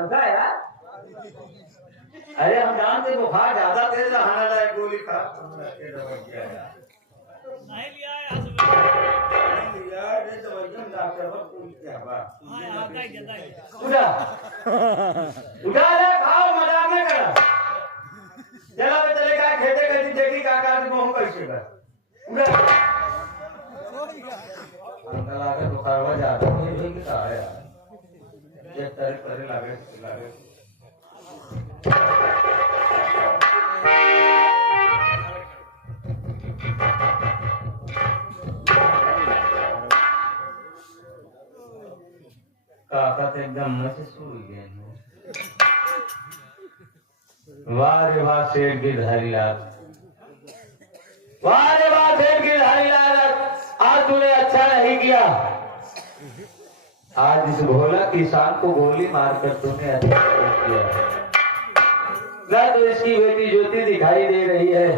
धोखा यार। अरे हम जानते बुखार ज्यादा तेज आने लगा गोली खा नहीं लिया यार ये दवाई डॉक्टर पर कोई क्या बात हां आता ही जल्दा उठा उठा ले खाओ मजाक न कर चला बे चले का खेते खेती देखी काका को हम कैसे कर उठा अंदर आके बुखार हो जाता है ये क्या है यार ये तरह करे लागे काका तो एकदम मजे सो गए वाह रे वाह शेर की धारी लाल वाह रे वाह शेर की धारी लाल आज तूने अच्छा नहीं किया आज इस भोला किसान को गोली मारकर तूने अच्छा किया न तो इसकी बेटी ज्योति दिखाई दे रही है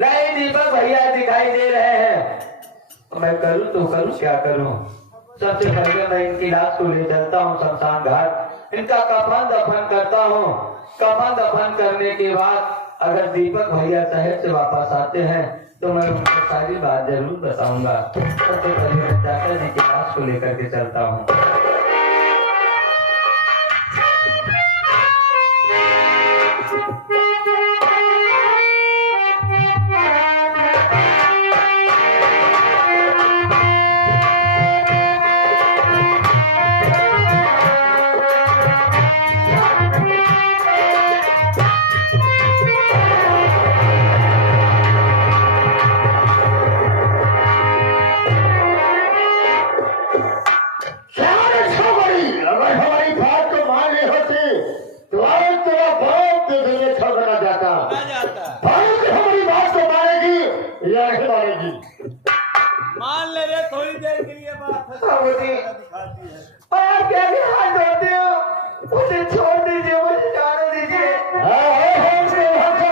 नहीं दीपक भैया दिखाई दे रहे हैं मैं करूं तो करूं क्या करूं सबसे पहले मैं इनकी लाश को ले चलता हूँ शमशान घाट इनका कफन दफन करता हूँ कफन दफन करने के बाद अगर दीपक भैया शहर से वापस आते हैं तो मैं उनको सारी बात जरूर बताऊंगा सबसे पहले मैं चाचा जी की लाश को लेकर के चलता हूँ मान ले रे थोड़ी देर के लिए बात और क्या हाथ धोते हो उसे छोड़ दीजिए मुझे जाने दीजिए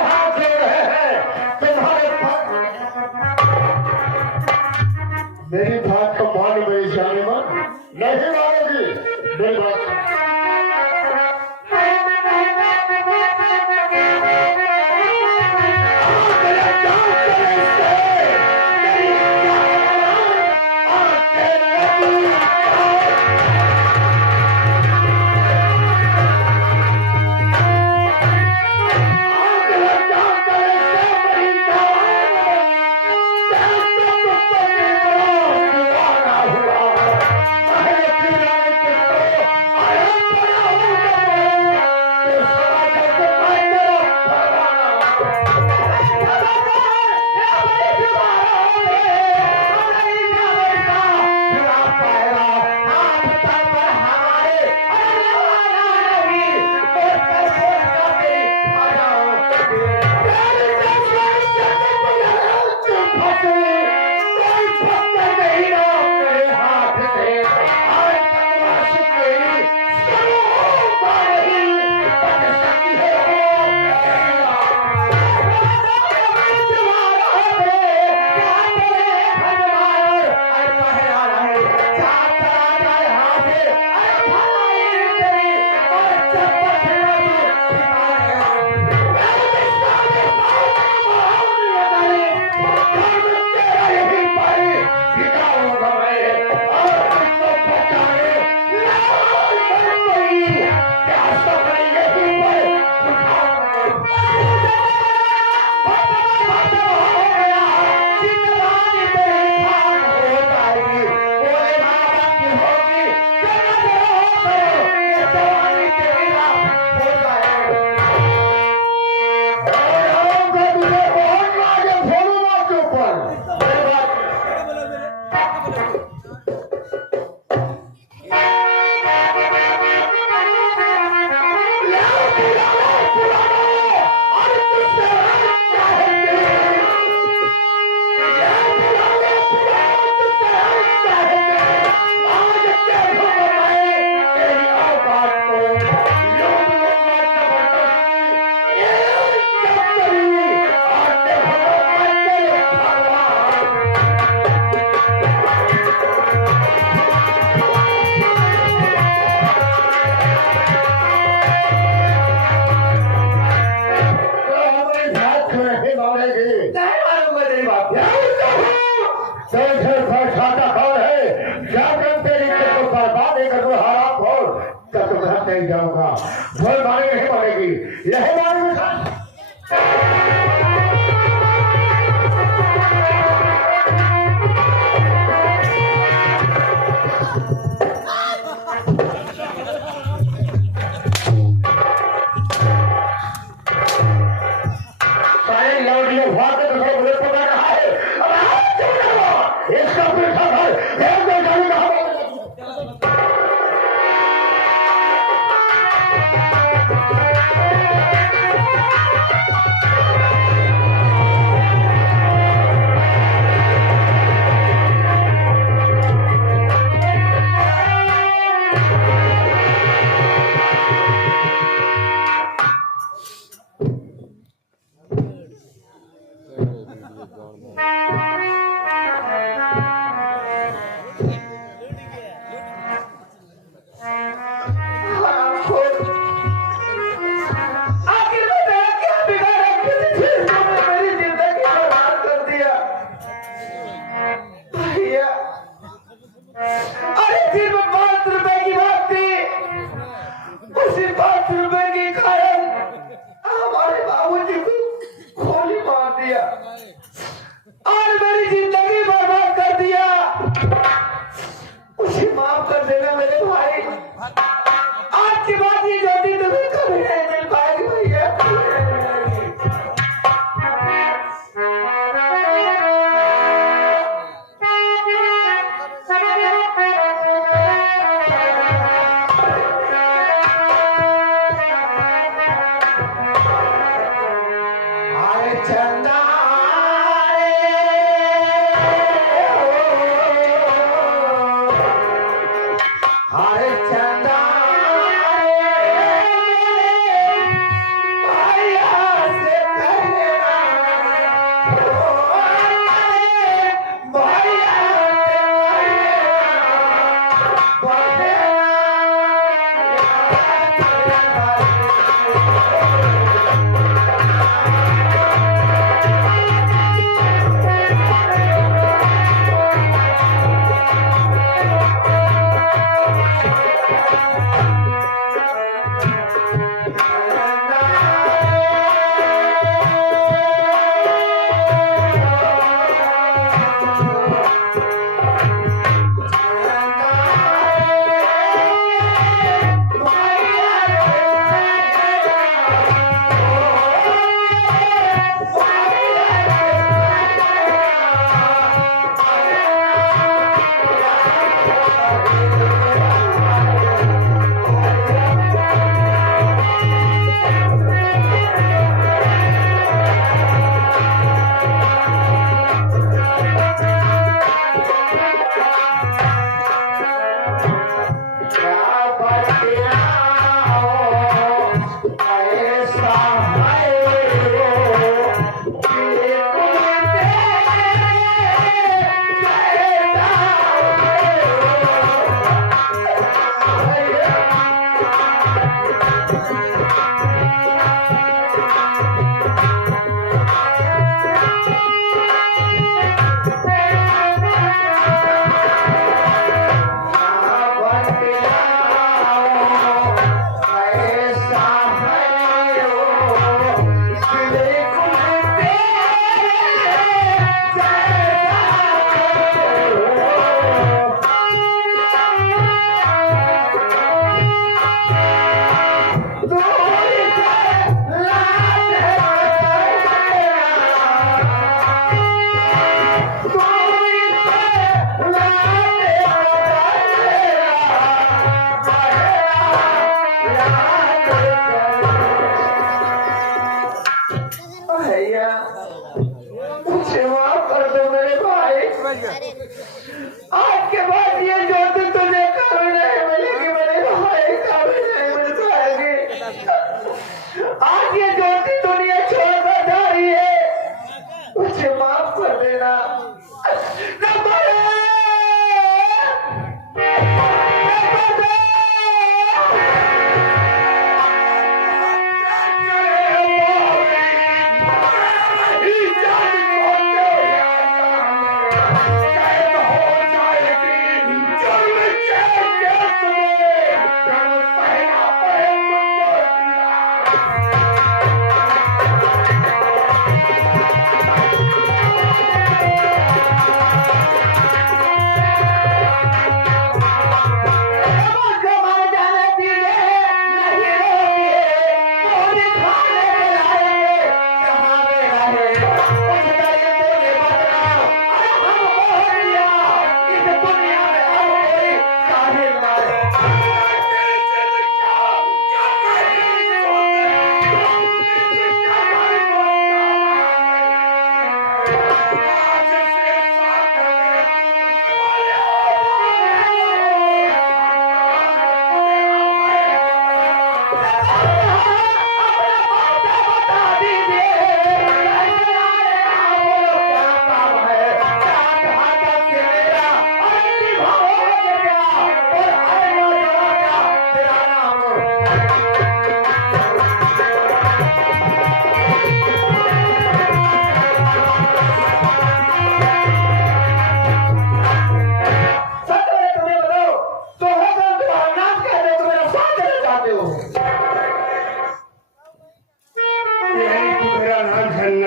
हाथ धो रहे हैं तुम्हारे मेरी बात को मान मेरी जाने मन नहीं मानोगी मेरी बात साथ नहीं जाऊंगा। बोल मारे नहीं मारेगी, यही मारेगी साथ। सारे लौटिए भाग के दूसरे मुझे पकड़ रहा है। अब आप क्यों जाओ? इसका पीछा कर, एक दो गाड़ी कहाँ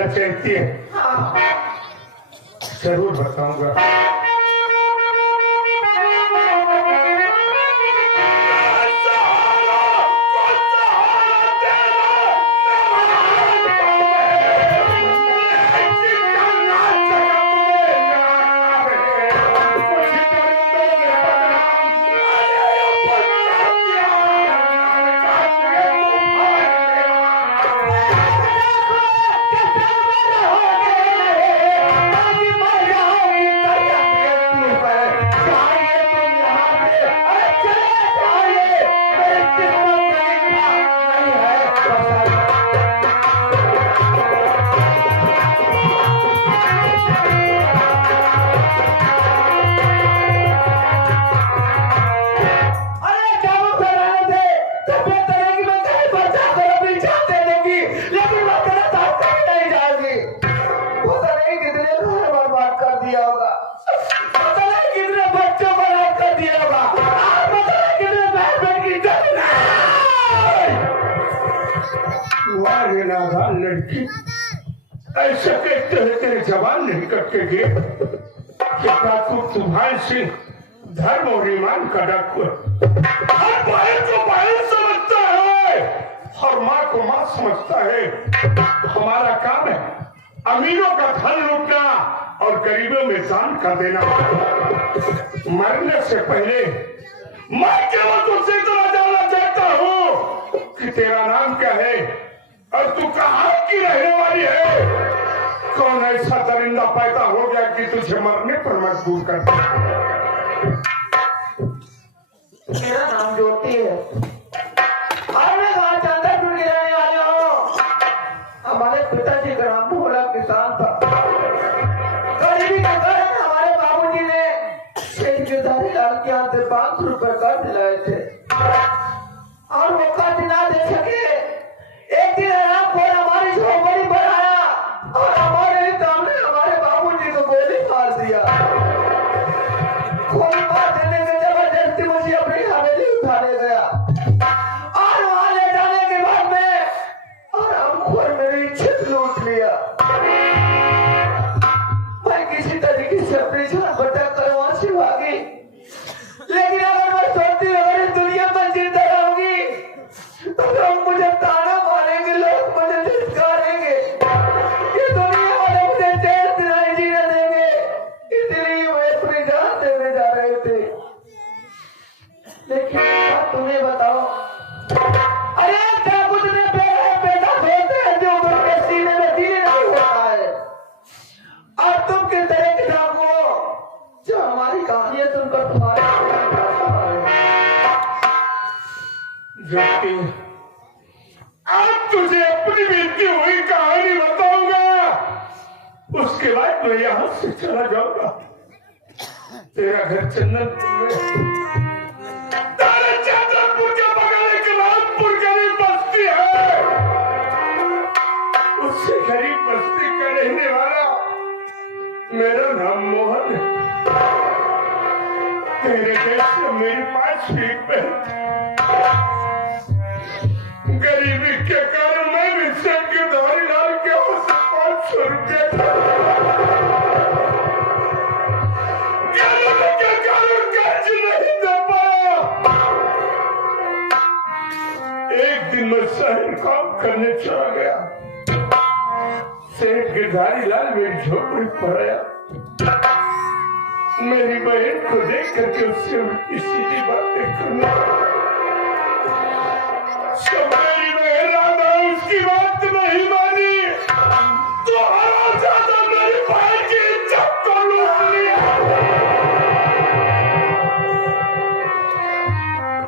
कहती है जरूर बताऊंगा। लड़की ऐसा कहते हुए तेरे जवान नहीं करके गए कि डाकू तुम्हारे सिंह धर्म और ईमान का डाकू है। हर बहन को बहन समझता है, हर माँ को माँ समझता है। हमारा काम है अमीरों का धन लूटना और गरीबों में दान कर देना। मरने से पहले मैं केवल तुझसे इतना जानना चाहता हूँ कि तेरा नाम क्या है और तू कहाँ की रहने वाली है? कौन ऐसा दरिंदा पैदा हो गया कि तुझे मरने पर मजबूर कर दे? मेरा नाम ज्योति है और मैं गाँव चंद्रपुर की रहने वाली हूँ। हमारे पिताजी का नाम भोला किसान था। गरीबी के कारण हमारे बाबूजी ने एक गिरधारी लाल के यहाँ से 500 रुपए कर्ज लाए थे और वो कर्ज ना दे सके। एक दिन हमारी झोपड़ी पर आया और हमारे सामने हमारे बाबूजी को गोली मार दिया। गोली मार देने में जबरदस्ती मुझे अपनी हवेली उठाने गया और वहां ले जाने के बाद में आरामखोर मेरी इज्जत लूट लिया। मैं किसी तरीके से अपनी जान बचाकर वहां से भागी, लेकिन अगर मैं सोचती अगर इस दुनिया में जिंदा रहूंगी तो लोग मुझे ताना मारेंगे, लोग मुझे धिक्कारेंगे, ये दुनिया वाले मुझे चैन से नहीं जीने देंगे। इसलिए मैं अपनी जान देने जा रहे थे। लेकिन बात तुम्हें बताओ, अरे डाकू ने बेटा सोचते हैं जो उनके सीने में दिल नहीं होता है और तुम किस तरह के डाकू हो जो हमारी कहानियां सुनकर तुम्हारे आज तुझे अपनी बीती हुई कहानी बताऊंगा, उसके बाद मैं यहाँ से चला जाऊंगा। तेरा घर चंदनपुर में, तेरे चंदनपुर के बगल एक रामपुर गरीब बस्ती है। उससे गरीब बस्ती का रहने वाला मेरा नाम मोहन है। तेरे देश में मेरी 5 फीट में गरीबी के कारण मैं भी गिरधारी लाल के 500 रुपए गरीबी के कारण कर्ज नहीं दे पाया। एक दिन मैं शहर काम करने चला गया। सेठ गिरधारी लाल मेरी झोपड़ी पर आया। मेरी बहन को देख करके उससे सीधी बातें करने मेरी बहन राधा उसकी बात नहीं मानी तो हर ज्यादा मेरी बहन की इज्जत को लूट लिया।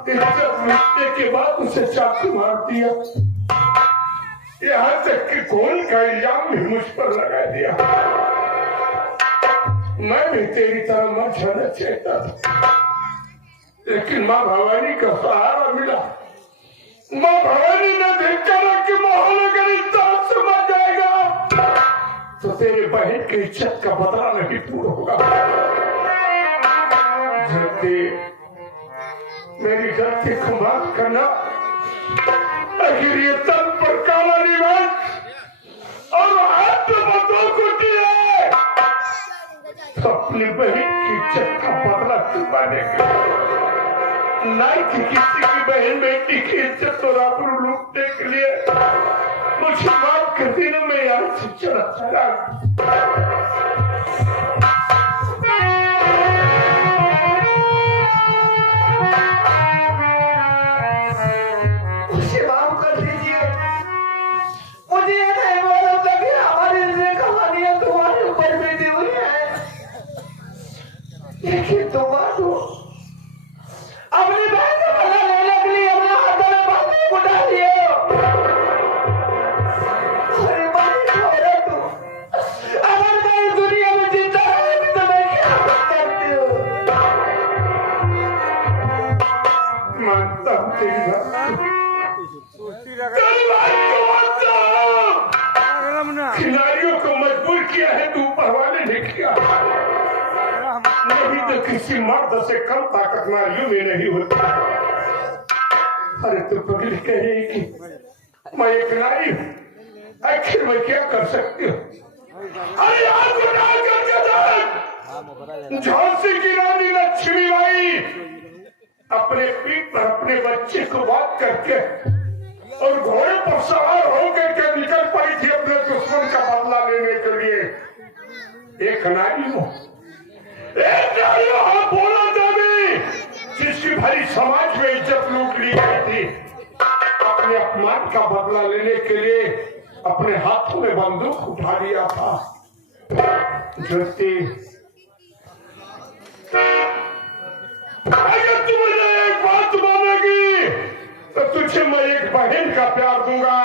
इज्जत लूटने के बाद उसे चाकू मार दिया। यहाँ तक कि खून का इल्जाम भी मुझ पर लगा दिया। मैं भी तेरी तरह मर जाना चाहता था, लेकिन माँ भवानी का सहारा मिला। माँ भवानी ने देखा ना कि माहौल अगर इस तरह से मर जाएगा तो तेरे बहन की इज्जत का बदला नहीं पूरा होगा। मेरी गलती को माफ करना। आखिर ये तन पर काला निवास और हाथ बंदों को दिया तो अपनी बहन की इज्जत का बदला चुकाने के नहीं कि किसी की बहन बेटी की इज्जत और आबरू लूटने के लिए। मुझे माफ कर देना, मैं यहाँ से चला चला। मुझे माफ कर दीजिए। मुझे ये नहीं मालूम था कि हमारी ये कहानियां तुम्हारे ऊपर बीती हुई है, लेकिन तुम्हारे अपनी बहन का भला लेने के लिए अपने हाथों में बातें उठा लिए। अरे मारी छोड़ो तू, अगर मैं इस दुनिया में जिंदा रहूं तो मैं क्या करती हूँ। मानता हूँ तेरी बात को मानता हूँ। खिलाड़ियों को मजबूर किया है तो ऊपर वाले ने किया, नहीं तो किसी मर्द से कम ताकत नारियों में नहीं होती। अरे तू पगली कह रही कि मैं एक नारी हूँ, आखिर मैं क्या कर सकती हूँ? अरे यार गुनाह करके देख, झांसी की रानी लक्ष्मीबाई अपने पीठ पर अपने बच्चे को बात करके और घोड़े पर सवार होकर के निकल पड़ी थी अपने दुश्मन का बदला लेने के लिए। एक नारी हो, एक नारी हो, हाँ बोला देवी, जिसकी भरी समाज में इज्जत लूट ली गई थी, अपने अपमान का बदला लेने के लिए अपने हाथों में बंदूक उठा लिया था। ज्योति, अगर तू मुझे एक बात मानेगी तो तुझे मैं एक बहन का प्यार दूंगा।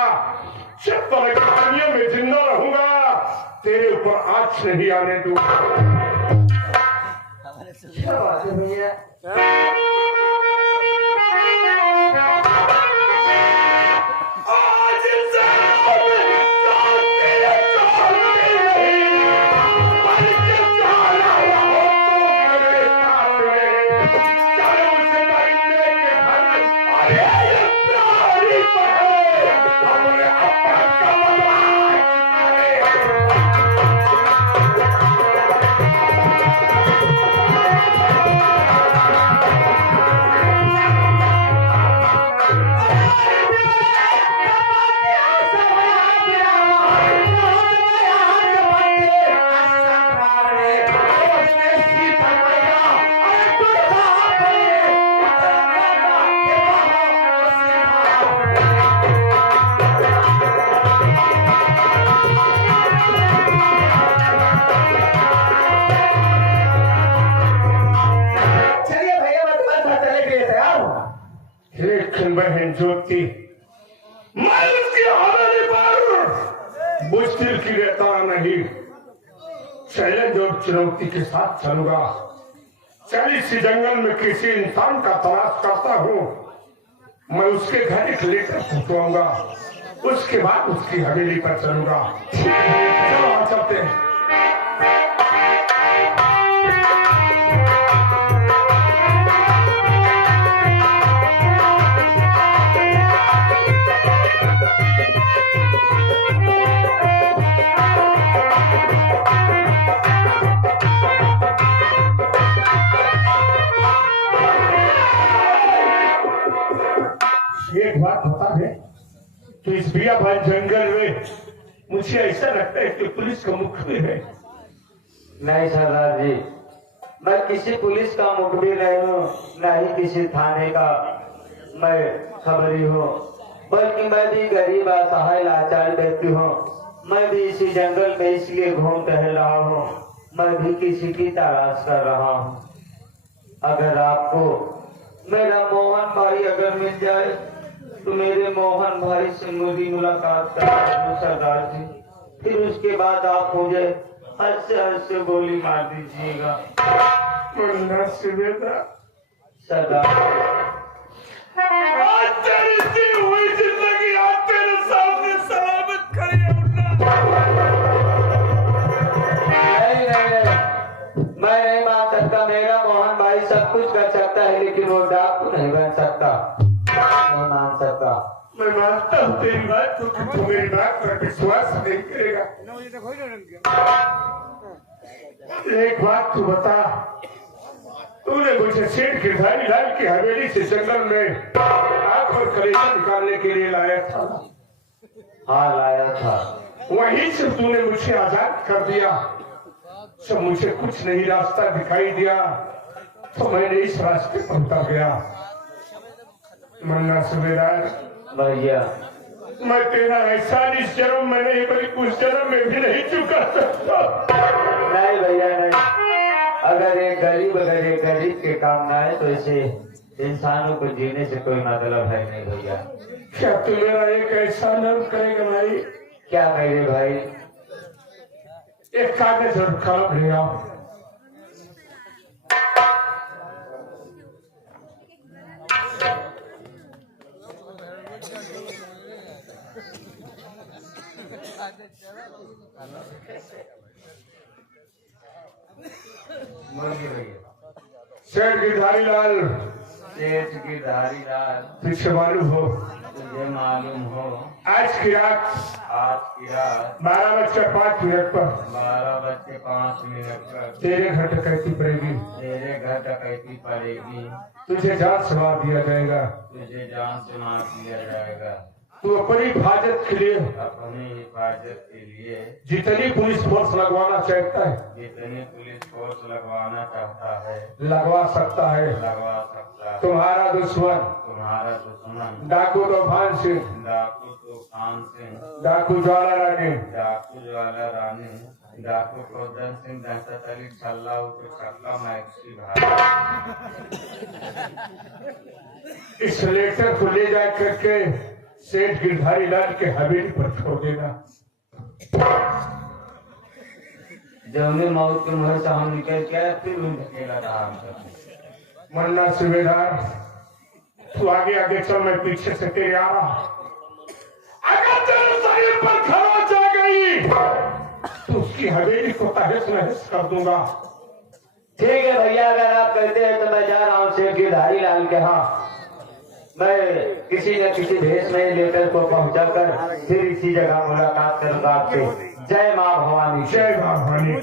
जब तक कहानियों में जिंदा रहूंगा तेरे ऊपर आँच नहीं आने दूंगा। क्या बात है भैया? आज से बहन ज्योति, मैं उसकी हवेली पर मुश्किल की रहता नहीं, चैलेंज और चुनौती के साथ चलूंगा। चल इसी जंगल में किसी इंसान का तलाश करता हूँ, मैं उसके घर एक लेकर पहुंचाऊंगा, उसके बाद उसकी हवेली पर चलूंगा। चलो आ चलते हैं। एक बात बता दे, तो इस बियाबान जंगल में मुझे ऐसा लगता है कि पुलिस का मुखबिर है। नहीं सरदार जी, मैं किसी पुलिस का मुखबिर नहीं हूँ, न ही किसी थाने का मैं खबरी हूँ, बल्कि मैं भी गरीब असहाय लाचार व्यक्ति हूँ। मैं भी इसी जंगल में इसलिए घूम टहल रहा हूँ, मैं भी किसी की तलाश कर रहा हूँ। अगर आपको मेरा मोहन भाई अगर मिल जाए तो मेरे मोहन भाई से मेरी मुलाकात करा दो सरदार जी। फिर उसके बाद आप मुझे हंस से गोली मार दीजिएगा। मुन्ना सुबेदार, सरदार आज तेरी दी हुई जिंदगी आज तेरे सामने सलामत खड़ी है मुन्ना। नहीं, मैं नहीं मान सकता। मेरा मोहन भाई सब कुछ कर सकता है, लेकिन वो डाकू नहीं बन सकता। नहीं मान सकता। मैं मानता हूँ तेरी बात को, कि तू मेरी बात पर विश्वास नहीं करेगा। एक बात तू बता, तूने मुझे सेठ गिरधारी लाल की हवेली से जंगल में आंख और कलेजा निकालने के लिए लाया था। हाँ लाया था। वहीं से तूने मुझे आजाद कर दिया। जब मुझे कुछ नहीं रास्ता दिखाई दिया तो मैंने इस रास्ते पर उतर गया। मुन्ना सुबेदार भैया, मैं तेरा एहसान इस जन्म में नहीं बल्कि उस जन्म में भी नहीं चुका सकता। नहीं भैया नहीं। अगर एक गरीब के काम ना है तो इसे इंसानों को जीने से कोई मतलब है नहीं भैया। क्या तू मेरा एक एहसान अर्ज करेगा भाई? क्या मेरे भाई? एक कागज और कलम ले आओ। सेठ गिरधारी लाल, सेठ गिरधारी लाल, तुझे मालूम हो तुझे मालूम हो आज की रात 12:05 पर 12:05 पर तेरे घर डकैती पड़ेगी। तेरे घर डकैती पड़ेगी। तुझे जान से मार दिया जाएगा। तुझे जान से मार दिया जाएगा। तू अपनी हिफाजत के लिए अपनी हिफाजत के लिए जितनी पुलिस फोर्स लगवाना चाहता है जितनी पुलिस फोर्स लगवाना चाहता है लगवा सकता है। लगवा सकता है। तुम्हारा दुश्मन डाकू तूफान सिंह, डाकू ज्वाला रानी, डाकू गोवर्धन सिंह, दहशत अली छल्ला छक्का मैक्सी भाई। इस लेटर को ले जा करके सेठ गिरधारी लाल के हवेली पर छोड़ देना। जब हमें मौत के मुंह से हम निकल के फिर अकेला काम करते। मुन्ना सुबेदार, तू आगे आगे चल, मैं पीछे से तेरे आ रहा। अगर तेरे शरीर पर खरोच आ गई तो उसकी हवेली को तहस नहस कर दूंगा। ठीक है भैया, अगर आप कहते हैं तो मैं जा रहा हूँ सेठ गिरधारी लाल के यहाँ। मैं किसी न किसी भेष में लेटर को पहुंचाकर फिर इसी जगह मुलाकात करूंगा आपसे। जय माँ भवानी। जय माँ भवानी।